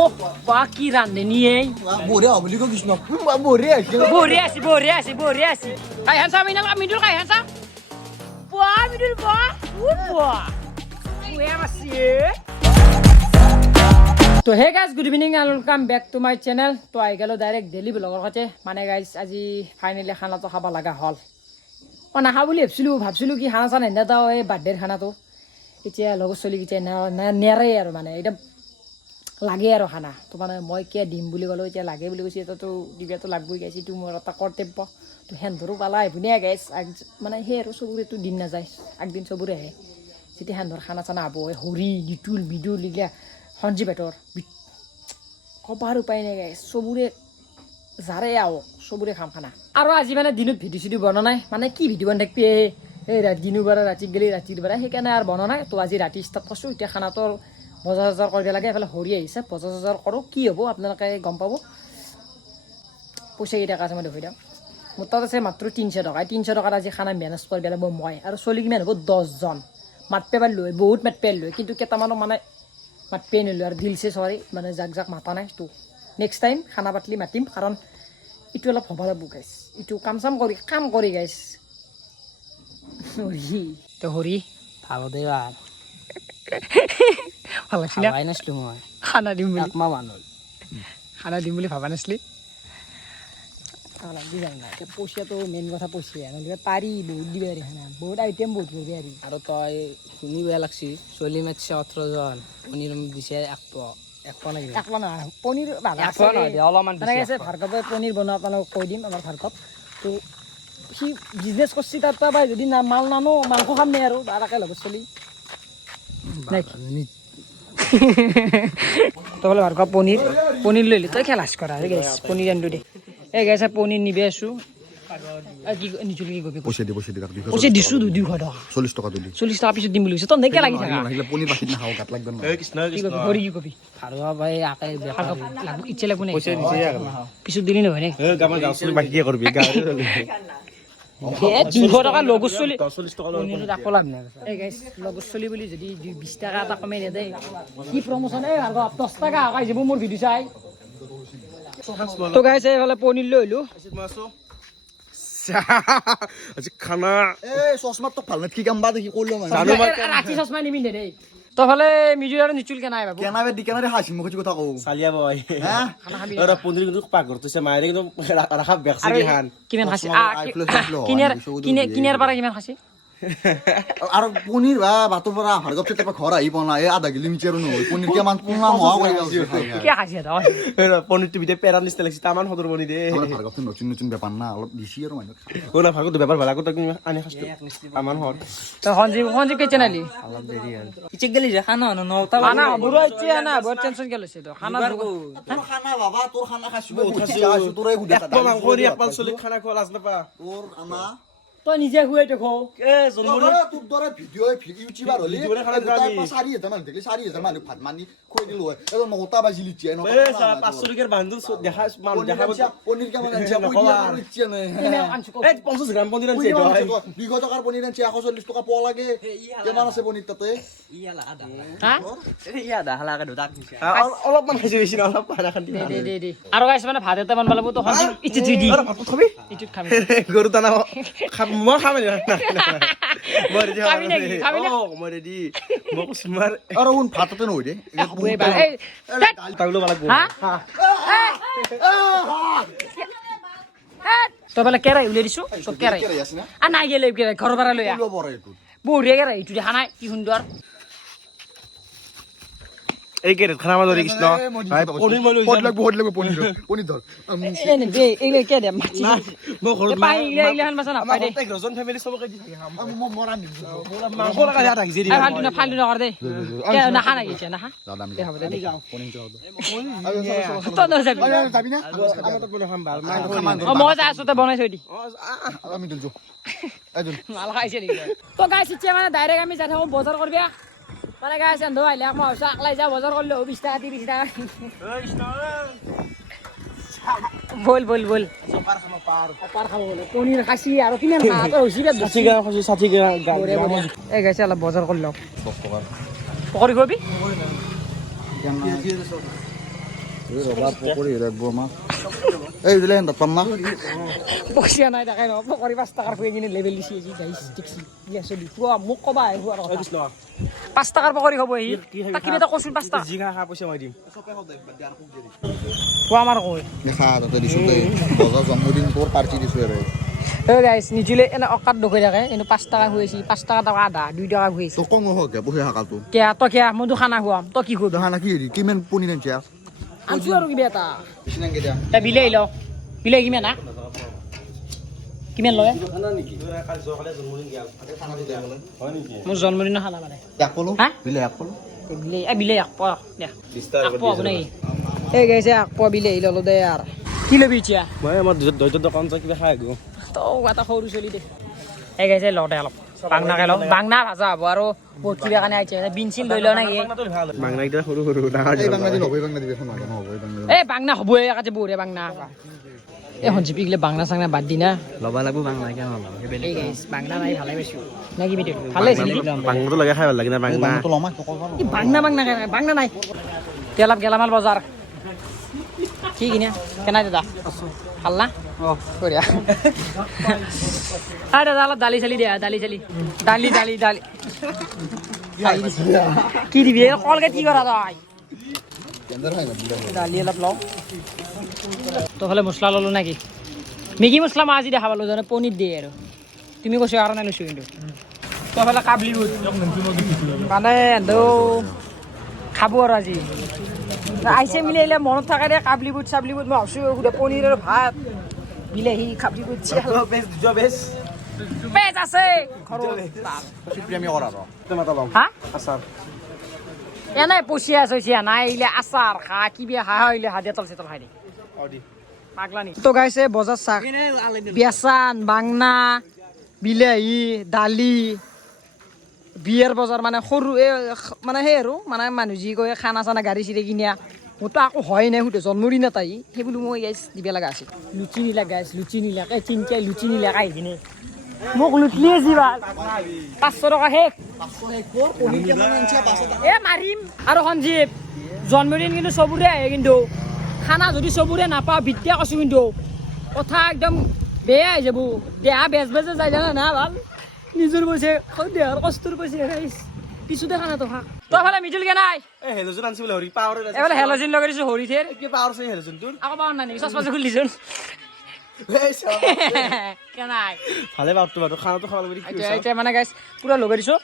ও বাকি রান্ধে নিয়ে বঢ়িয়া হ'ব বুলি কৈ কৃষ্ণ বঢ়িয়া হৈছে বঢ়িয়া আছে কাই হানসা মিডুল কাই হানসা বুয়া মিডুল বুয়া তো hey guys good evening and welcome back to my channel তো আহি গ'লো ডাইৰেক্ট ডেইলি ব্লগৰ সৈতে মানে গাইজ আজি ফাইনেলি খানাটো খাব লগা হ'ল মই নাখাওঁ বুলি ভাবছিলোঁ কি খানা চানা নেদাও এই বাৰ্থডেৰ খানাটো এতিয়া লগৰ চলি এতিয়া নেৰে আৰু মানে একদম লাগে আৰু খানা তো মানে মই কিয় দিম বুলি ক'লোঁ এতিয়া লাগে বুলি কৈছে এতিয়াতো দিবিয়াটো লাগবই গাইছে এইটো মোৰ এটা কৰ্তব্য তো সেন্ধৰো পালা আহিবনে গাইছ মানে সেই আৰু চবৰেতো দিন নাযায় আগদিন চবৰে আহে যেতিয়া সেন্ধৰ খানা চানা হ'ব হৰি নিতুল বিদুল এইগিলা সঞ্জীৱ হেঁতৰ কবাৰ উপায় নাই গাইছ চবৰে যাৰে আহক চবৰে খাম খানা আৰু আজি মানে দিনত ভিডিঅ' চিডিঅ' বনোৱা নাই মানে কি ভিডিঅ' বনাই থাকিবি এই দিনৰ পৰা ৰাতি গ'লে ৰাতিৰ পৰা সেইকাৰণে আৰু বনোৱা নাই তো আজি ৰাতি ষ্টাৰ্ট কৰিছোঁ এতিয়া খানাটোৰ বজাৰ চজাৰ কৰিব লাগে এইফালে হৰি আহিছে বজাৰ চজাৰ কৰোঁ কি হ'ব আপোনালোকে গম পাব পইচা কেইটকা আছে মই দেখুৱাই দিওঁ মোৰ তাত আছে মাত্ৰ 300 টকা 300 টকাত আজি খানা মেনেজ কৰিব লাগিব মই আৰু চলি কিমান হ'ব 10জন মাতপে পাৰিলোঁ বহুত মাতপে পাৰিলোঁ কিন্তু কেইটামানক মানে মাতপে নিলোঁ আৰু দিলছে চৰি মানে যাক মাতা নাই তো নেক্সট টাইম খানা পাতলি মাতিম কাৰণ এইটো অলপ হ'ব লাগিব গাইছ এইটো কাম কৰি গাইছ হৰি তো হৰি ভাল দে ভাল ভাল লাগিছিলে ভাবাই নাছিলো মই খানা দিম বুলি একমাহ মানুহ খানা দিম বুলি ভাবা নাছিলি লাগি যায় না এতিয়া পইচাটো মেইন কথা পইচা নহ'লে পাৰি বহুত দিব পাৰি খানা বহুত আইটেম বহুত কৰিব পাৰি আৰু তই শুনি বেয়া লাগছি চলি মাতিছে 18জন পনীৰ দিছে এক পোৱা লাগি একলা নহয় পনীৰ অলপমান তেনেকৈ আছে ভাৰ্গৱে পনীৰ বনোৱা আপোনালোকক কৈ দিম আমাৰ ভাৰ্গৱ তো সি বিজনেছ কৰিছে তাত পাই যদি মাল নানো মাংস খাম নে আৰু তাকে লগত চলি তই বোলে ভাৰ্গৱ পনীৰ লৈ তই খেলাচ কৰা গাইছ পনীৰ আনিলোঁ দে এই গাইছে পনীৰ নিবি আছোঁ কি নিচুলি কি কবি পইচা পইচা দিছোঁ 200 টকা 40 টকা দিলি 40 টকা পিছত দিম বুলি কৈছে তই নেকে লাগি থাকা পনীৰ বাকি নাখাওঁ গাত লাগব ন কি কবি হৰি কি কবি আৰু ভাই আকে ইচ্ছা লাগব নাই পিছত দিলি নহয় নে 200 টকা লগৰ চলি 40 টকা আকৌ লাভ নাই এই গাইছ লগৰ চলি বুলি যদি 20 টকা এটা কমাই নেদে কি প্ৰমোচন এই আৰু 10 টকা আকাই যাব মোৰ ভিডিঅ' চাই তো গাইছ এইফালে পনীৰ লৈ আহিলোঁ আজি খানা এই চশমা তো ভাল কি কাম বা দেখি কইলো মানে ৰাতি চশমা নিমিন্ধে দেই তফালে মিজুৰ আৰু নিচুল কেনাই বাবু কেনাবে দিকেনারে হাসি মুখ কথা কও চালিয়া বয় হ্যাঁ খানা খাবি ওরা পন্দির কিন্তু পাগর তুইছে মাইরে কিন্তু রাখা বেকছে কি হান কিমান খাসি কিনাৰ পৰা কিমান খাসি আৰু পনীৰ বা বাতৰ পৰা ভাৰ্গৱ তেতে ঘৰ আহি পনা এই আধা কিলো মিটাৰো নহয় পনীৰ কি মান পুনা মহা কৰি গৈছে কি খাসি এটা পনিৰ টিভিতে পেৰাৰ নিস্তে লাগছে তামান হদৰ বনি দে আমাৰ ভাৰ্গৱ নতুন বেপাৰ না অলপ দিছি আৰু মানুহ ও না ভাগত বেপাৰ ভালা কত আনি খাসতো তামান হদ তো সঞ্জীৱ কে চেনালি অলপ দেরি হল কিচে গেলি রে খানা নটা খানা বুঢ়া ইচ্ছে না বহুত টেনশন কে লৈছে তো খানা খানা বাবা তোৰ খানা খাইছো তোৰে গুদা এক মাং কৰি এক পাল চলি খানা খোৱা লাজ নাপা তোৰ খানা তই নিজে খুৱাই দেখো এ জন্মদিন তোৰ দৰে ভিডিঅ' ইউটিউবাৰ হলি 4,000 মানুহ দেখলি 4,000 মানুহ ভাত মানি খুৱাই দিলো হয় এজন 9টা বাজি লিচিয়ে ন এ সাৰা 500 টাকাৰ বান্ডল দেখা মানুষ দেখা পনীৰ কেমন আনছে পনীৰ ইচ্ছে নাই এ 50 গ্ৰাম পনিৰ আনছে এটা 200 টকাৰ পনীৰ আনছে 140 টকা পোৱা লাগে কিমান আছে পনীৰ তাতে হা ইয়া দা হালাকা দুটাক অলপমান খাইছে বেশি না অলপ পানা খান দে আৰু গাইছ মানে ভাত এটা বনাব লাগিব তো সঞ্জীৱ ইচ্ছা দি আরে ভাত খাবি ইটোত খাবি গরু দানা মই খাম না মই রেডি খাবি নাকি? খাবি না? ও মই রেডি মই কুমার আৰু উন ভাততে নহয় দে এই তাগুলো বালা গো হা তই বোলে কেৰাই উলিয়াই দিছো তো কেৰাই নাই গেলে কেৰাই ঘৰৰ পৰা লৈ আহ বঢ়িয়া কেৰাই ইটো দেখা নাই কি সুন্দৰ এই কে খানা মা ধৰে কৃষ্ণ পনিৰ মই লৈ বহুত লাগব পনীৰ ধৰ এনে দে এইলে কে দে মাছি মই ঘৰত পাই ইলে হান মাছ না পাই দে এক ৰজন ফ্যামিলি সবকে দি থাকি মই মৰাম মাংস লাগা যা ৰাখিছে দি ফালতু নকৰ দে কে নাখা নাকি এতিয়া নাখা দাদা দে হ'ব দে পনীৰ যাও তই নাযাবি যাবি না আমাৰ তো বলে খাম ভাল মই যাই আছো তই বনাই থৈ দি আমি দিলছো এজন মাল খাইছে নেকি তো গাইছ ইচ্ছে মানে ডাইৰেক্ট আমি যাই থাকোঁ বজাৰ কৰিবা মানে গাইছ এন্ধ আহিলে মই ভাবিছোঁ আকলাই যা বজাৰ কৰিলে 20 টকা 30 টকা বল পাৰ খাব বোলে পনীৰ খাইছি আৰু কিমান খা তই হৈছি বে 60 গ্ৰাম এই গাইছে অলপ বজাৰ কৰি লওঁ 10 টকা পকৰি খুৱাবি এই ৰবা পকৰি ৰাখব আমাক এই দিলে হেন পাম না পইচা নাই তাকে ন পকৰি 5 টাকাৰ খুৱাই কিনে লেবেল দিছে যি গাইছ টেক্সি ইয়া চলি কোৱা মোক কবা আহিব আৰু 5 টাকাৰ পকৰি খাব আহি তাক কিবা এটা কৈছিল 5 টাকা যি খা পইচা মই দিম কোৱা আমাৰ কয় দেখা তাতে দিছো দে বজা জন্মদিন তোৰ পাৰ্টি দিছো আৰু এই গাইছ নিজুলে এনে অকাত দুখৈ থাকে এনে 5 টাকা খুৱাইছি 5 টাকা টকা আধা 2 টাকা খুৱাইছি তোক কম হওক বহি হাকালটো কে তই কে মই খানা খুৱাম তই কি খুৱাবি দেখা না কি হেৰি কিমান পনীৰ আনছে আনছো আৰু কিবা এটা কিমান কেতিয়া তে বিলাহী ল বিলাহী কিমান না কিমান লয় মোৰ জন্মদিনৰ খানা মানে এক পলো হা দিলে এক পলো বিলাহী এক পোৱা দে এক পোৱা হ'ব নেকি এই গাইছে এক পোৱা বিলাহী ল'লো দে আৰু কি ল'বি এতিয়া মই আমাৰ দৈত দোকান যাই কিবা খাই আহিব তই এটা সৰু চলি দে এই গাইছে লওঁতে অলপ বাংনাকে লওঁ বাংনা ভাজা হ'ব আৰু বহুত কিবা কাৰণে আহিছে বিন চিন লৈ লওঁ নেকি বাংলা কেইটা সৰু সৰু ডাঙৰ এই বাংলা দি নবৈ বাংলা দিবি এখন নাজানো হ'ব এই বাংলা এই বাংনা হ'ব একাতে বঢ়িয়া বাংনা এই সঞ্জীৱী গিলে বাংনা চাংনা বাদ দি না ল'বা লাগব বাংলা কিয় নল'ব এই গাইছ বাংনা নাই ভালে পাইছোঁ না কি ভিডিঅ' ভালে হৈছে নেকি বাংলাটো লাগে খাই ভাল লাগে না বাংলা তো লমা তো কল এই বাংনা বাংনা নাই তেলাপ গেলামাল বজাৰ কি কিনে কেনা দাদা ভাল না বঢ়িয়া দাদা অলপ দালি চালি দিয়া দালি কি দিবি কলগেট কি কৰা তই কেন্দ্ৰ হয় না দালি অলপ লওঁ তই ফালে মছলা ল'লো নেকি মেগী মছলা মই আজি দেখা পালোঁ জানো পনীৰ দিয়ে আৰু তুমি কৈছো কাৰণে লৈছোঁ কিন্তু তই ফালে কাবলি বুট মানে এন্দো খাব আৰু আজি আইছে মিলি আহিলে মনত থাকে দে কাবলি বুট চাবলি বুট মই ভাবছোঁ গোটেই পনীৰ আৰু ভাত বিলাহী কাবলি বুট পেজ আছে প্ৰেমী কৰা ৰ হা আচাৰ এনেই পচিয়া চচিয়া নাই আহিলে আচাৰ খা কিবা খা আহিলে হাত তেল চেতল খাই দে পাগলা নি তো গাইছে বজাৰ চাহ বেচান বাংনা বিলাহী দালি বিয়াৰ বজাৰ মানে সৰু এই মানে সেই আৰু মানে মানুহ যি কয় খানা চানা গাড়ী চিৰি কিনা মোৰতো আকৌ হয় নাই সুধে জন্মদিন এটাই সেই বুলি মই গাইছ দিব লগা আছিল লুচি নিলা গাইছ লুচি নিলাক এই তিনিটাই লুচি নিলাক আহি কিনে মোক লুটলিয়ে যিবা 500 টকা শেষ এ মাৰিম আৰু সঞ্জীৱ জন্মদিন কিন্তু চবৰে আহে কিন্তু খানা যদি চবৰে নাপাওঁ বিদ্যা কৈছোঁ কিন্তু কথা একদম বেয়া হৈ যাব দেহা বেজ বেজে যাই জানা না ভাল নিজৰ পইচা দেহাৰ কষ্টৰ পইচা পিছতে খানাটো খা তই ফালে মিজুল কে নাই এই হেলজন আনছি বোলে হৰি পাৱাৰ এইফালে হেলজিন লগাই দিছোঁ হৰিথেৰ কি পাৱাৰ আছে হেলজন তোৰ আকৌ পাওঁ নাই নেকি চচপা খুলি দিছোন কে নাই ভালে পাওঁতো বাৰু খানাটো খাব লাগিব এতিয়া মানে গাইছ পুৰা লগাই দিছোঁ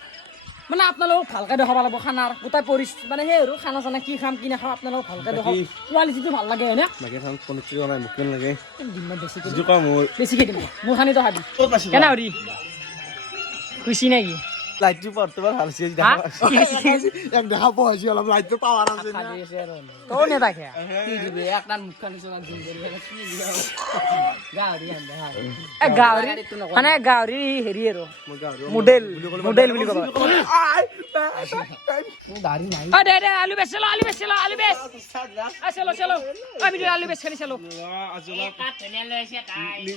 মানে আপোনালোকক ভালকৈ দেখাব লাগিব খানাৰ গোটাই পৰিস্থিতি মানে সেই আৰু খানা চানা কি খাম কি নাখাম আপোনালোকক ভালকৈ দেখাম কোৱালিটিটো ভাল লাগে হয়নে বাকী খান পনীৰ চিকেন নাই মোক লাগে দিম বেছিকৈ যিটো কম মোৰ বেছিকৈ দিম মোৰ খানি তই খাবি কেনে হৰি খুচি নেকি লাইটটো বৰ্তমান ভাল আছে হা এক দেখা পঢ়াইছি অলপ লাইটটো পাৱাৰ আছে তোৰ নেতাকে কি দিবি একটা মুখখান নিচনা জিম গাহৰি মানে গাহৰি হেৰি আৰু মডেল বুলি ক'ব দাড়ি নাই দে আলু বেচ চলো আলু বেচ চলো আমি আলু বেচ খালি চলো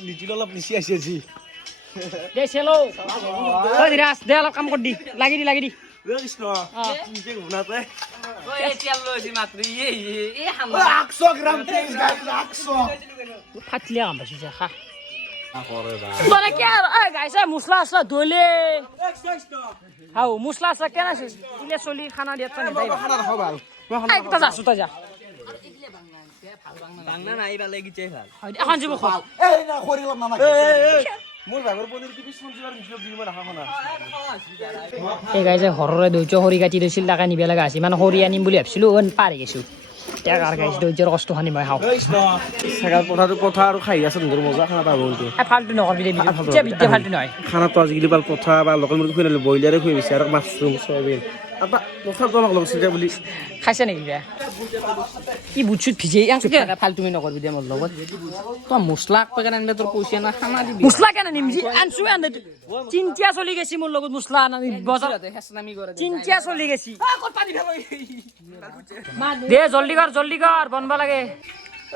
নিচিল অলপ নিচি আছে আজি দে চলো ধীৰাজ দে অলপ কাম কৰি দি লাগি দি কৃষ্ণ নিজে ঘুনাতে ফাটিলে কাম পাইছো খা মানে কি আৰু গাইছে মছলা আছে দলে হাও মছলা আছে কেনে আছে ইলে চলি খানা দিয়াত খানা নাখাওঁ ভাল তই যাছো তই যা বাংলা নাই পালে গিয়ে ভাল এখন যাব খোৱা এই না খৰিলাম না মোৰ ভাগৰ পনীৰ কি সঞ্জীৱৰ মিছলক দিম নাখাওঁ না এই গাইছে ঘৰৰে দৈৰ্য খৰি কাটি লৈছিল তাকে নিব লগা আছিল মানে খৰি আনিম বুলি ভাবিছিলোঁ পাৰি গৈছোঁ এতিয়া কাৰ গাইছে দৈৰ্যৰ কষ্ট খানি মই খাওঁ চেগাৰ পঠা আৰু খাই আছে নিজৰ মজা খানা পাব কিন্তু ফাল্টু নকৰবি দে বিদ্যা ফাল্টু নহয় খানাটো আজিকালি পাল পঠা বা লোকেল মুৰ্গী খুৱাই নালোঁ ব্ৰইলাৰে খুৱাই দিছে আৰু মাছৰুম চয়াবিন এটা পঠাটো আমাক লগছিল বুলি খাইছে নেকি বেয়া কি বুট চুট ভিজে ফাল্টু নকৰবি দে মোৰ লগত তই মছলা পেকেট আনিলে তোৰ পইচা না খানা দিবি মছলা কেনে নিম আনছো চিন্তিয়া চলি গৈছি মোৰ লগত মছলা আনি বজাৰত হেচনামি কৰে চিন্তিয়া চলি গৈছি দে জল্দি কৰ বনব লাগে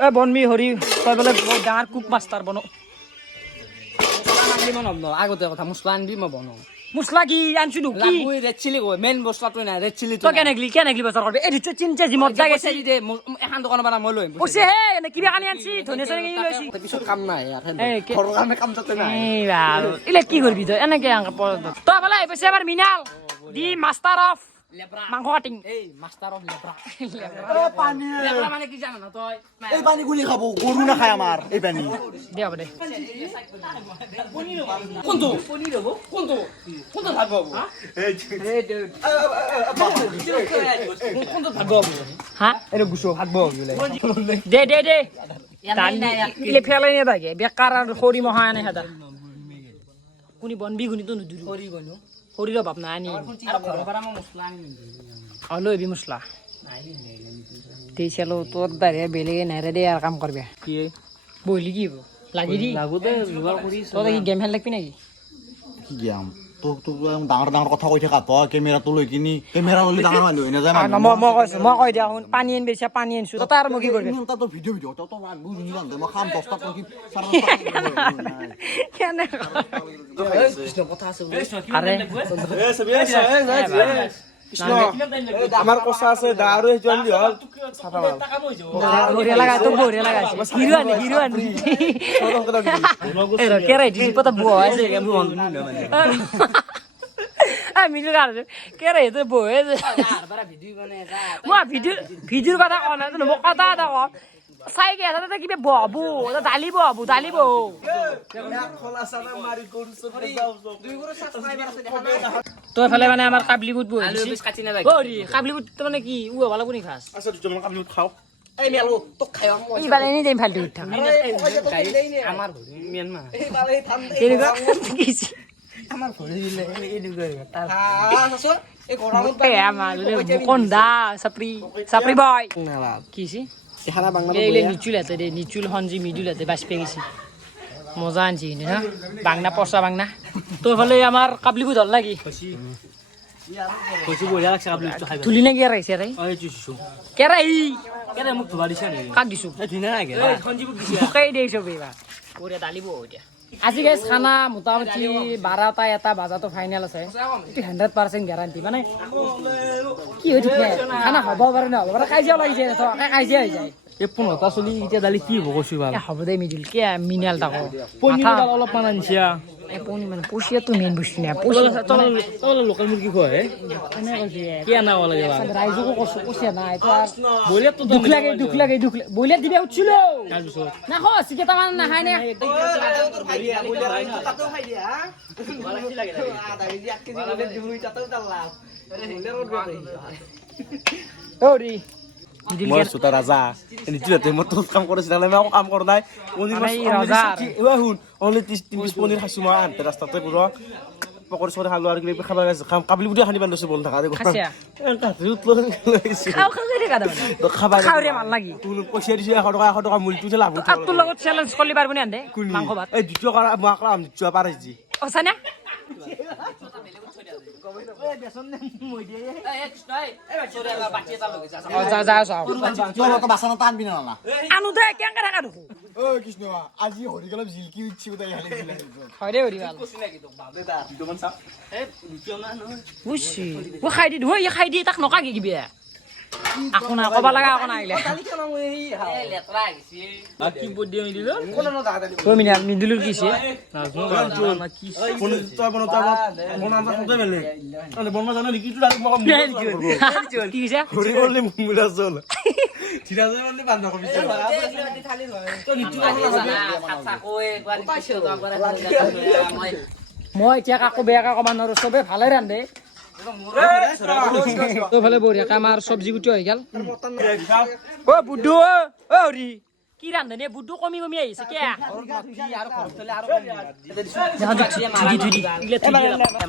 এ বনমি হৰি তই বোলে বহুত ডাঙৰ কুক মাষ্টাৰ বনো আগতে কথা মছলা আনিবি মই বনাওঁ মছলা কি আনছিলো কি লাগবই রেড চিলি কই মেইন মছলাটো নাই ৰেড চিলি তই কেনেগলি বজাৰ কৰবি এই দুটা চিনচে জিমত যায় গেছি দে এখন দোকানৰ পৰা মই লৈ পইছে হে এনে কিবা কানি আনছি ধনে চনে কিনি লৈছি পিছত কাম নাই এই কি- ঘৰৰ কামে কাম যাতে নাই এই বাল ইলে কি কৰবি তই এনেকে তই বোলে এই পইছে আমাৰ মিনাল দি মাষ্টাৰ অফ মাংস কাটিং এই মাষ্টাৰ অফ লেব্ৰা পানী লেব্ৰা মানে কি জানা না তই এই পানী গুলি খাব গৰু নাখায় আমাৰ এই পানী দে হ'ব দে কোনটো পনীৰ হ'ব কোনটো কোনটো ভাগ হ'ব কোনটো ভাগ হ'ব হা এইটো গুছো ভাগ হ'ব বোলে দে দে দে ইলে ফেলাই নে থাকে বেকাৰ আৰু খৰি মহা আনে হেদা কোনি বনবি গুনিতো নুদুৰি কৰি গনো খৰিৰ বাপ নাই আনি আৰু ঘৰৰ পৰা মই মছলা আনি লৈ বি মছলা তেই চালো তোৰ দাৰে বেলেগে নাৰে দে আৰু কাম কৰবি কি বহিলি কি হ'ব লাগি দি লাগোতে যোগাৰ কৰি তই কি গেম খেল লাগবি নেকি কি গেম তোক তোক ডাঙৰ ডাঙৰ কথা কৈ থাকা তই কেমেৰাটো লৈ কিনি কেমেৰা ল'লে ডাঙৰ মানুহ হৈ নাযায় মই কৈছো মই কৈ দিয়া শুন পানী আনিবি পানী আনিছো তই আৰু মই কি কৰবি তই ভিডিঅ' তই ৰান্ধবো মই খাম 10টা তই কি কেনে কৃষ্ণ কথা আছে আৰে কৃষ্ণ আমাৰ কচা আছে দা আৰু সেইটো আনি হ'ল চাফা মাল বঢ়িয়া লাগা তোক বঢ়িয়া লাগা হিৰো আনি কেৰাই দিছি পতা বুৱা আছে মিলু গাৰ কেৰাই তো বহে আছে মই ভিডিঅ'ৰ কথা কোৱা নাই মই কথা এটা কওঁ চাই গে তাতে কিবা বহবো দালি বহবো তই ফালে মানে আমাৰ কাবলি বুট বহি কাটি নালাগে কাবলি বুট মানে কি উ ভালো কোনি খাস আছে দুজন কামলি খাও এই মেলো তোক খাই ই বালে নি দেম ফালতু উঠা আমাৰ মিয়ানমাৰ এনেকুৱা কিছি আমাৰ ঘৰে দিলে এইটো কৰিব তাৰ এই এ আমাৰ মুকন্দা সাপৰি বয় নালা কিছি খানা বাংলা এইলে নিচুলাতে দে নিচুল হনজি মিদুলাতে বাস পে গেছি মজা আনছি না বাংনা পচা বাংনা তোর ফলে আমার কাবলি বুট হল লাগি কইছি বঢ়িয়া লাগছে আপনি একটু খাইবা তুলি না গিয়া রাইছে রে ওই চুচু কেরাই কেনে মোক ধোবা দিছা নেকি কাক দিছো এই ধুনীয়া লাগে সঞ্জীবক দিছা কাই দেইছো বেবা ওরে দালিব ওইটা আজি গাইস খানা মোটামুটি 12টা এটা বাজাতো ফাইনাল আছে 100% গ্যারান্টি মানে কি হৈ থাকে খানা হ'ব পাৰে না হ'ব পাৰে কাজিয়া লাগি যায় তো কাজিয়া হৈ যায় এই 15টা চলি এতিয়া দালি কি হ'ব কৈছো বাবা হ'ব দে মিডিল কে মিনাল তাকো পনীৰ অলপ মান আনিছা এ পনি মানে পুষিয়া তো মেইন বস্তু না তলে লোকেল মুৰ্গী খোৱা হে এনে কৈছে কি আনা লাগে বা ৰাইজকো কৈছো পুষিয়া নাই তো বইলে তো দুখ লাগে বইলে দিবে উঠছিল তাৰপিছত না খস কেইটামান নাখায় নে ওৰি মই সুতা ৰাজা নিচুলাতে মই তোৰ কাম কৰিছ না মই কাম কৰা নাই পনীৰ মাছ শুন অনলি 30 পিছ পনীৰ খাইছো মই আনতে ৰাস্তাতে পুৰা পকৰি চকৰি খালো আৰু কিবা খাব গৈছে কাবলি বুটি খানিব লৈছো বল থাকা দেখো খাওঁৰে ভাল লাগি পইচা দিছো 100 টকা মূলটো লাভ তোৰ লগত চেলেঞ্জ কৰিলি পাৰবি নে আন্দে মাংস ভাত এই দ্বিতীয় কৰা মই আকলা দ্বিতীয় পাৰে যি আছে না বাচন এটা আনবি না আনো দে কেনেকে থাকা দেখো ঐ কৃষ্ণ আজি হৰিকালত জিলকি উঠছি তাই হয় দে হৰি ভাল বুঝছি ও খাই দি ধুই খাই দি তাক নকাগে কিবে আকো না কবা লাগা আকো না আইলে কি বডি আমি দিলো ও মিনা মিদুলুর কিছে কোন তই বন তই বন আন্দা কোতে মেলে মানে বন জানো লিকি তুই মোক কি কিছে হৰি বললি মুলা চল ঠিরা যায় বললি বান্ধা কবি তো নিচু মই এতিয়া কাকো বেয়াকে কবা নোৱাৰো চবে ভালে ৰান্ধে তো ভালে বঢ়িয়াকে আমাৰ চব্জি গুটি হৈ গেল ও বুডু ও হৰি কি ৰান্ধনে বুডু কমি আহিছে কে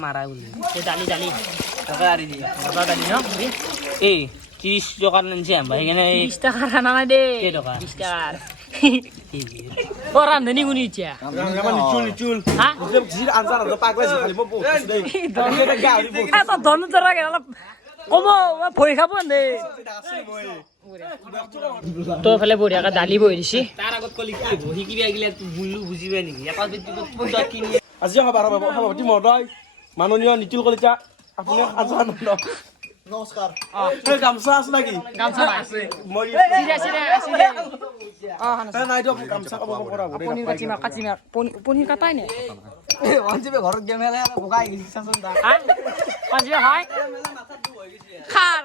মাৰা বুলি দালি দালি ন এই 30 টকা নিছে ভাই কেনে 20 টাকা ৰান্ধা নাই দে কেই টকা 20 টাকা ও ৰান্ধনি গুনি এতিয়া নিচুল হা জিৰ আনসাৰ আৰু পাগলা জি খালি মই দেই এটা ধনু জৰাকে অলপ কমো ভয় খাব দে তোৰ ফালে বঢ়িয়াকে দালি বহি দিছি তাৰ আগত কলি কি বহি কিবা গিলা বুলু বুজিবা নেকি এটা বেটি পুতা কিনি আজি খাব আৰু খাব দি মৰদাই মাননীয় নিতুল কলিতা আপুনি আজা আনন্দ নমস্কাৰ এই গামছা আছে নাকি গামছা নাই মই চিৰে নাই দিয়ক গামছা কাব পৰা হ'ব পনীৰ কাটি মাৰ পনীৰ কাটাই নে অঞ্জিবে ঘৰত গেম খেলে ভগাই গেছি চাচোন তা পঞ্জিবে হয় খাৰ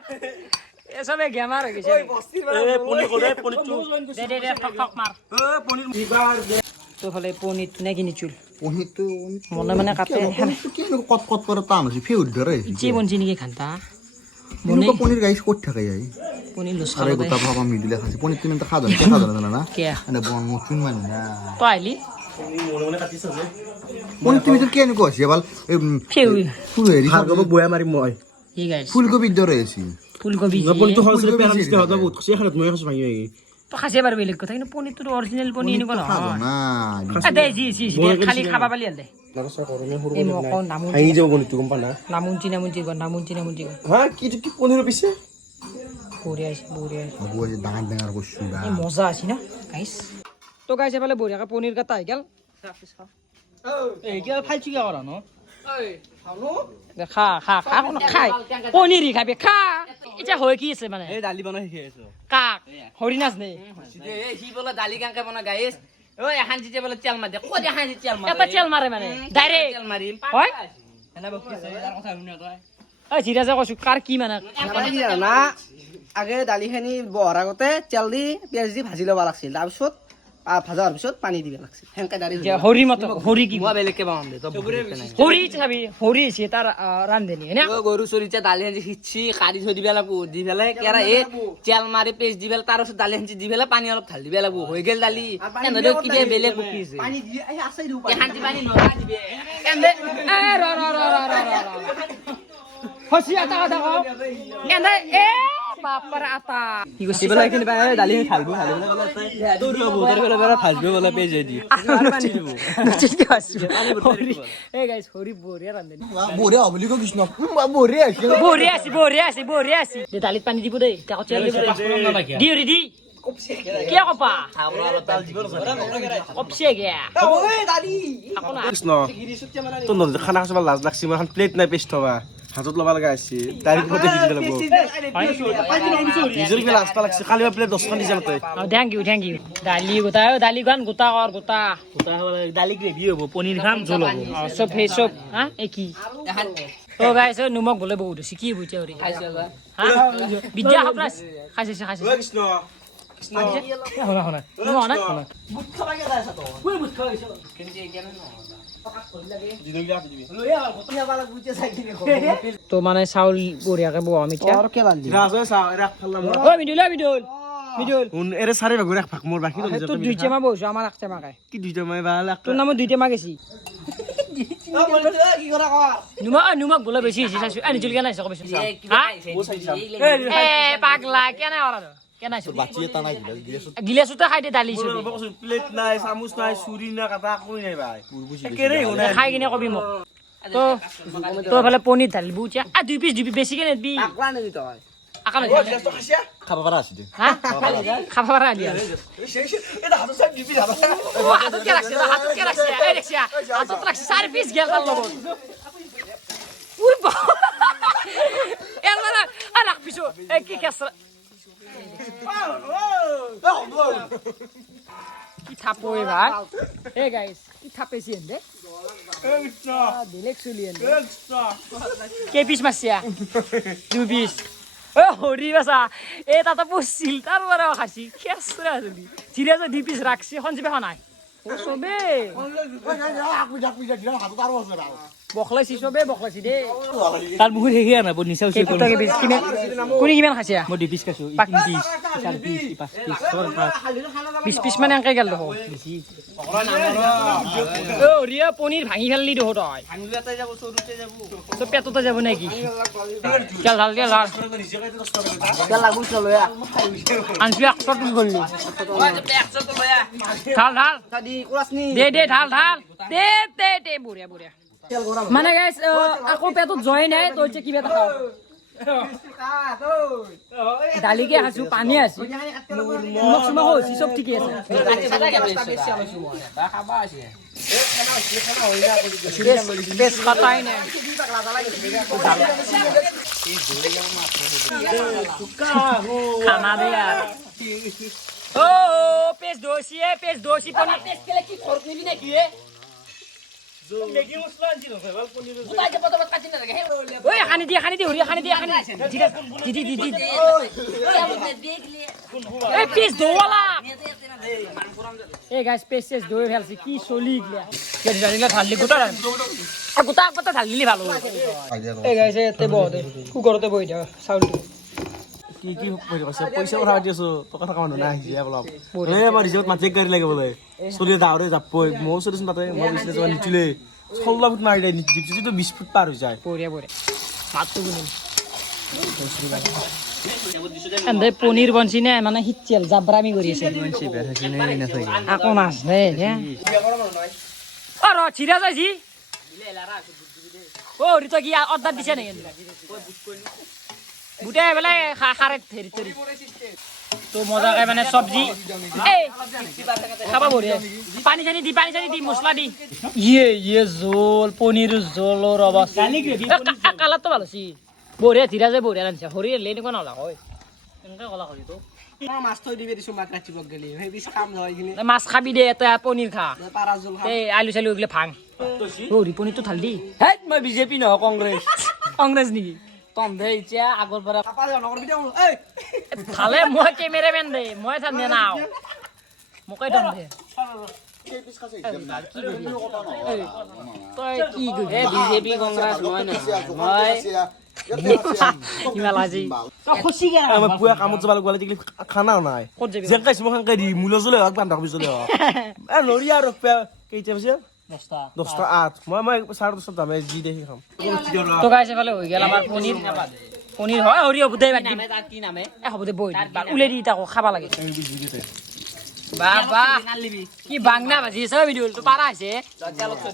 এসবে গেমাৰ হৈ গৈছে এই পনীৰ কলে পনীৰটো দে ঠক মাৰ এই পনীৰ বিবাৰ তো ফলে পনীৰ নে কিনিচুল পনীৰটো মনে মনে কাটে কেনেকুৱা কট কট কৰে টান হৈছে ফেউৰ ধৰে ইজি বনছি নেকি খান্তা এনেকুৱা পনীৰ গাইছ ক'ত থাকে যাই পনীৰ লুচ আরে খাব গোটা ভাবা মিডিলে খাইছে পনীর তুমি তো খাদন জানা না কে মানে বন নতুন মানে না তো আইলি মনে মনে কাটিছে যে পনীর তুমি তো কেন কইছি বল ফেউ ফুল হেৰি ভাত গব বয়া মাৰিম মই হি গাইস ফুলকবি দৰে আছে ফুলকবি পনীৰটো হলছে পেলা মিষ্টি হতা বহুত খুশি খানত মই খাস ভাঙি ভাঙি তো খাসে বাৰ বেলেগ কথা কিন্তু পনীৰটো অৰিজিনাল পনীৰ এনেকুৱা খাব নহয় না দে জি খালি খাবা পালি আল দে নৰসা কৰমে সৰু এই মকন নামুন ভাঙি যাব পনীৰটো গম পা না নামুনচি হা কি পনীৰ পিছে বঢ়িয়া আবু যে ডাঙৰ ডাঙৰ কইছো গা এই মজা আছে না গাইস তো গাইস এফালে বঢ়িয়াকে পনীৰ কাটা আহি গেল এই কি ফালছি কি কৰা ন খা কোনো খাই পনীৰি খাবি খা এতিয়া হৈ কি আছে মানে এই দালি বনাই শিকাই আছো কাক হৰিণাছ নে এই সি বলে দালি কাংকে বনা গাইছ ঐ এখন জিতে বলে তেল মাৰ দে ক'ত এখন জিতে তেল মাৰ এটা তেল মাৰে মানে ডাইৰেক্ট তেল মাৰিম হয় এনা বকিছে তাৰ কথা শুনি তই ঐ চিৰাজে কৈছো কাৰ কি মানে না আগে দালিখিনি বহাৰ আগতে তেল দি পিঁয়াজ দি ভাজি ল'ব লাগিছিল তাৰপিছত ভাজাৰ পিছত পানী দিব লাগিছিল সেনেকে দালি হৰি মত হৰি কি মই বেলেগকে বনাম দে হৰি চাবি হৰি আছে তাৰ ৰান্ধনি হয়নে গৰু চৰিতে দালি সেঞ্চি সিঁচি কাঢ়ি থৈ দিব লাগিব দি পেলাই কেৰাহীত তেল মাৰি পেষ্ট দি পেলাই তাৰ পিছত দালি সেঞ্চি দি পেলাই পানী অলপ ঢালি দিব লাগিব হৈ গেল দালি এনেদৰে কিবা বেলেগ বকি আছে এখানটি পানী নৰা দিবে এ ৰ হসি আটা কথা কও এনে এ বাপৰ আটা কি কৈছি পেলাই এইখিনি পাই দালি ঢালিব ভাজিব বলে পেজ দি এই গাইস হৰি বঢ়িয়া ৰান্ধনি বঢ়িয়া বুলি কই কৃষ্ণ বঢ়িয়া আছে বঢ়িয়া আছে দে দালিত পানী দিব দেই তাকো তেল দিব দি দি কি কপা কপছে গিয়া কৃষ্ণ তো নদী খানা খাব লাজ লাগছি মই এখন প্লেট নাই পেষ্ট হবা হাতত ল'ব লগা আছে ডাইৰেক্ট মতে দি দিব লাগিব নিজৰ কিবা লাজ লাগছে কালি প্লেট 10খন দি যাম তই থ্যাংক ইউ দালি গান গোটা দালি গ্ৰেভি হ'ব পনীৰ খাম জোল হ'ব সব হা এই কি ও গাইস নিমখ বলে বহুত আছে কি বুঝছে ওরে হ্যাঁ বিদ্যা হাবরাস খাইছে কৃষ্ণ শুনা তো মানে চাউল বঢ়িয়াকে বহা মিঠা ও মিডুল এৰে চাৰি ভাগ এক ভাগ মোৰ বাকি তো দুই টেমা বহছো আমার এক টেমা খাই কি দুইটা মই ভাল তোর নামে দুই টেমা গেছি নুমক বলে বেশি হয়েছে চাইছো এনে চুল কেন আইছো কবে পাগলা কেন কেন আইছো বাচিয়ে তা নাই গিলাসুতে খাই দে দালি প্লেট নাই চামুচ নাই চুৰি নাই কাটা কই নাই ভাই কেৰে হোনা খাই কিনে কবি মোক তো তো ফালে পনির ঢালি বুঝা দুই পিস বেশি কেনে দিবি আকলা নেকি তই আকাল খাব পাৰা আছে হ্যাঁ খাবা পারা আলিয়া হাতত কে রাখছে এই দেখছিয়া হাতত রাখছে 4 পিস গেল তার লগত উই বা এলা রাখ পিছো এ কি কেসরা কি থাপো এবার এ গাইস কি থাপেছি এন্ডে দিলেক চলি এন্ডে কে পিস মাসিয়া 2 পিস ও হরি বাসা এ তাতা পছিল তারপরে খাসি কেসরা জলি সিরিয়াসে 2 পিস রাখছি হনজিবে হনাই ও সবে বখলাইছি সবে বখলাইছি দে তাৰ বহুত হেৰি না বহুত নিচা হৈছে কোনি কিমান খাইছা মই 2 পিচ খাইছো 3 পিচ 4 পিচ 5 পিচ 20 পিস মানে এনকে গেল দেখো ও রিয়া পনির ভাঙি ফেললি দেখো তই আঙুলাতে যাব সৰুতে যাব তো পেটতে যাব নাকি তেল ঢাল তেল লাগু চলো আনছি 100 টুক গলি ঢাল দে ঢাল দে বঢ়িয়া মানে গাইস আকৌ পেটত জয় নাই তো হচ্ছে কিবা এটা খাও দালিকে আছো পানী আছো নিমখ চিমখ হৈছে চব ঠিকে আছে বেশ কথাই নাই খানা দে यार ओ पेज दोषी पण पेज केले की फरक नाही की ओए खानी दे हरी खानी दे दी ए पेज दो वाला ए गाइस पेज दो फेलছি কি চলি গলা কে জানিলা ঢালি গুটা গুটা ঢালি ভালো এ গাইস এতে বহুত কুকরতে বই দাও সাউন্ড কি পইচা কথা পাতি আছো তোৰ কথা কাম নাই আহিছে অলপ আমাৰ ৰিজৰ্ট মাটি গাড়ী লাগে বোলে চলি দাওৰে যাপই মই চলিছোন তাতে মই বিছলে যোৱা নিচিলে 16 ফুট মাৰি দিয়ে যিটো 20 ফুট পাৰ হৈ যায় পৰে মাতটো গুনি এন্দে পনিৰ বনছি নে মানে হিচেল জাবৰামি কৰি আছে বনছি বেহাছি নে না থাকে আকো মাছ নে অ চিৰা যাইছি ও রিতো কি অর্ডার দিছে নে বুটে বেলে খারে থেরি থেরি তো মজা খাই মানে সবজি এই খাবা বড়িয়া পানি জানি দি মশলা দি ইয়ে জোল পনির জোলর অবস্থা জানি গ্রেভি কালার তো ভালো ছি বড়িয়া ধীরা যায় বড়িয়া আনছে হরি লেনি কোন হলা হয় এনকা কলা হই তো মাছ থৈ দিবি দিছো মাছ কাটিব গেলি সেই বিছ কাম হয় কিনে মাছ খাবি দে এটা পনির খা পাৰা জোল খা এই আলু চালু এগুলো ভাঙ হরি পনির তো ঢাল দি হেই মই বিজেপি নহ কংগ্রেস নেকি তম দে ইচ্ছা আগৰ পৰা থালে মই ক্যামেরাম্যান দে মই থান দে নাও মকই দম দে তই কি গৈ বিজেপি কংগ্ৰেছ মই নহয় হিমালাজি খুশি গে আমাৰ পুৱা কামত যাব লাগলে দিলি খানাও নাই ক'ত যাবি যে কাইছ মই খান কাই দি মূল জলে হক বান্ধা বিজলে হক এ নৰি আৰু কেইটা বছে 10টা 8 মই 10:30 দামে জি দেখি খাম তো গাইছে ভালে হৈ গেল আমাৰ পনিৰ হয় হৰি বুদাই বাদ দিম তাত কি নামে এ হ'ব দে বই উলে দি তাকো খাবা লাগে বাবা কি বাংনা ভাজি আছে ভিডিও তো পাৰা আছে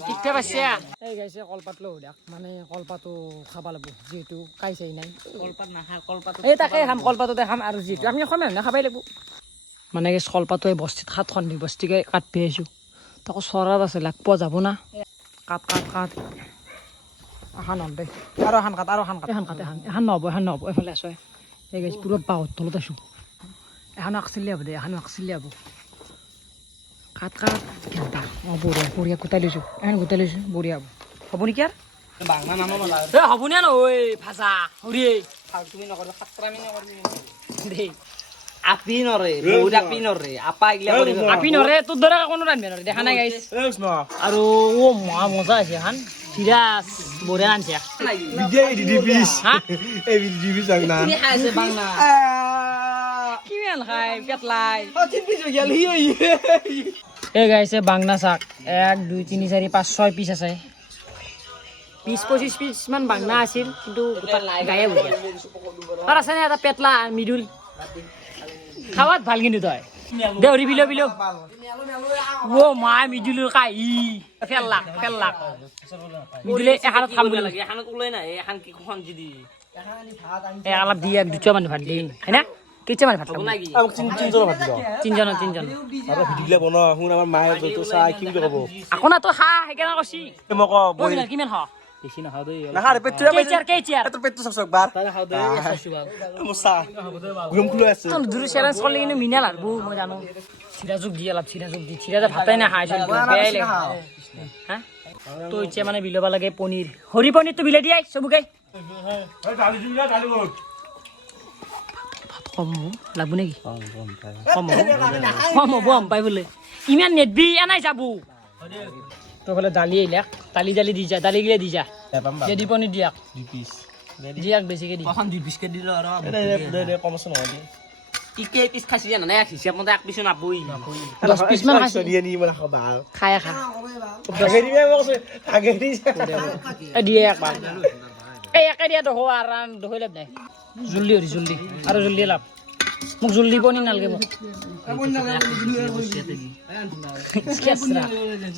ঠিকতে পাইছে এই গাইছে কলপাত লৈ দেখ মানে কলপাতো খাবা লাগব যেহেতু কাইছাই নাই কলপাত নাখা কলপাত এই তাকে খাম কলপাতো দেখাম আৰু যেহেতু আমি সময় না খাবাই লাগব মানে কি কলপাতো এই বস্তিত 7খন দি বস্তিকে কাটপি আইছো তাকো চৰাত আছে লাগব যাব না কাট আহান দে আৰু আহান কাট এখন নহব এফালে আছে এই গাইছ পুরো বাহত তলত আছো এখন আকচিলে হ'ব দে এখন আকচিলে হ'ব কাট কেনটা বঢ়িয়া গোটাই লৈছো এখন গোটাই লৈছো বঢ়িয়া হ'ব নেকি আৰু বাংলা নাম নলা হ'ব নে নহয় ভাজা হৰি ফালতুমি নকৰিবা খাত্ৰামি নকৰিবি দেই আপি নৰে বহুত আপি নৰে আপা ইগলা কৰিব আপি নৰে তোৰ দৰে কোনো ৰান্ধবে নৰে দেখা নাই গাইছ এছ ন আৰু ও মজা আছে এখন সিৰাজ বঢ়িয়া আনছে বিজে দি পিস হা এই দি পিস না কি খাইছে বাংলা কিমান খাই পেটলাই তিন পিস গেল হি এই গাইছে বাংনা শাক 1 2 3 4 5 6 পিস আছে 20-25 পিস মান বাংনা আছিল কিন্তু গায়ে হৈ গেল আর আছে না এটা পেটলা মিডুল খাওয়াত ভাল কিন্তু তই দেউরি বিলো ও মা মিডুল খাই ফেললা মিডুলে এখানত খাম বলে লাগে এখন ওলাই না এখন কি খন জিদি অলপ দিয়ে দুটা মান ভাত দিন হয়না কেইটা মান ভাত খাব নাকি আমাক তিনজন ভাত দিও তিনজন আৰু ভিডিঅ বনা শুন আমাৰ মায়ে যত চাই কি বুলি কব আকৌ না তো খা সেইকাৰণে কৈছি মই ক বই কিমান হ বেছি নহয় দেই না হারে পেট্রো কেইচাৰ তোর পেট্রো সব বার তাই খাও দেই সাসুবাল মুসা গুম খুলে আছে তোর দূর চ্যালেঞ্জ করলে কিন্তু মিনাল আর বউ মই জানো সিরাজুক দি অলপ সিরাজুক দি সিরাজে ভাতাই না খাই চল বেয়াই লাগে হ্যাঁ তো ইচ্ছে মানে বিলবা লাগে পনির হরি পনির তো বিলে দিয়াই সবুকে ডালি দিন না ডালি বল কম লাগবো নাকি কম বম পাই বলে ইমান নেটবি এনাই যাবো তো বলে দালি আইলাক দালি দি যা দালি গিলে দি যা যদি পনির দিয়াক 2 পিস দিয়াক বেছিকে দি এখন 2 বিস্কুট দিল আৰু দে কমছ নহয় কি কে পিস খাইছি জানা না হিসাব মতে এক পিস নাপই 10 পিস মান খাইছি দিয়ে নি মানে খাবা খাই খা আগে দিবে মোক আগে দি দিয়ে একবার এই একে দিয়া দহ আর দহইলাম নাই জলদি আর জলদি লাভ মোক জলদি পনি নালগে মোক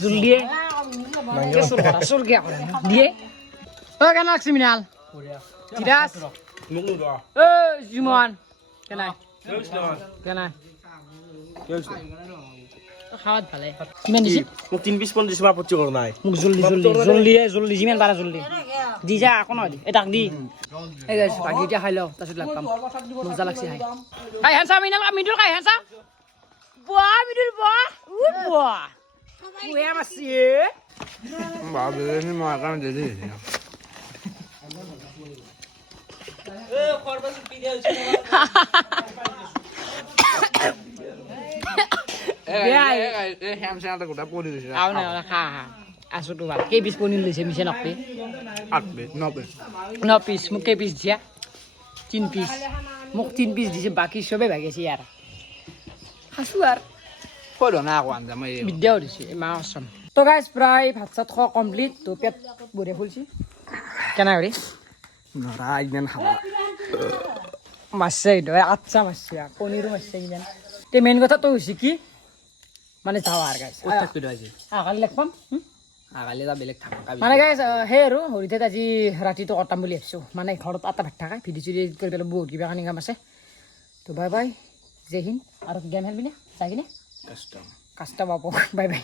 জলদি কেসুর করা সুর কে দিয়ে ও কেন লাগছি মিনাল সিরাজ মোক নোলোৱা জিমন কেনাই কেনাই খাৱাত ভালে কিমান দিছে মোক 3 পিচ পনীৰ দিছে মই আপত্তি কৰা নাই মোক জল্দি যিমান পাৰা জল্দি দি যা আকৌ নহয় এই তাক দি এই গাইছ বাকী এতিয়া খাই লওঁ তাৰপিছত লগ পাম মজা লাগছে খাই হেনচা মিডল খাই হেনচা বুৱা মিডল বুৱা বুৱা বুৱা মাছি বাবুনি মই কাম দেলি আছো তোমাৰ কেই পিচ পনীৰ লৈছে মিছে নকবি 9 পিচ মোক কেই পিচ দিয়া 3 পিচ মোক 3 পিচ দিছে বাকী চবে ভাগিছে ইয়াৰ খাইছো আৰু বিদ্যাও দিছে মা আছম তো গাইজ প্ৰায় ভাত চাত খোৱা কমপ্লিট তো পেট বঢ়িয়া ফুলছি কেনে কৰি নৰা ইমান খাবা মাছে আচ্ছা মাছে পনীৰো মাছে কিজান তে মেইন কথাটো হৈছে কি মানে যাওঁ আৰু গাইজ কালি লগ পাম মানে গাইজ সেই আৰু হৰিঠাইত আজি ৰাতিটো কটাম বুলি ভাবিছোঁ মানে ঘৰত আটা ভাত থাকা ভিডিঅ' চিডিঅ' এডিট কৰি পেলাই বহুত কিবা কানি কাম আছে তো বাই বাই জয় হিন্দ আৰু গেম খেলবি নে যাই কিনে কাষ্টম বাই বাই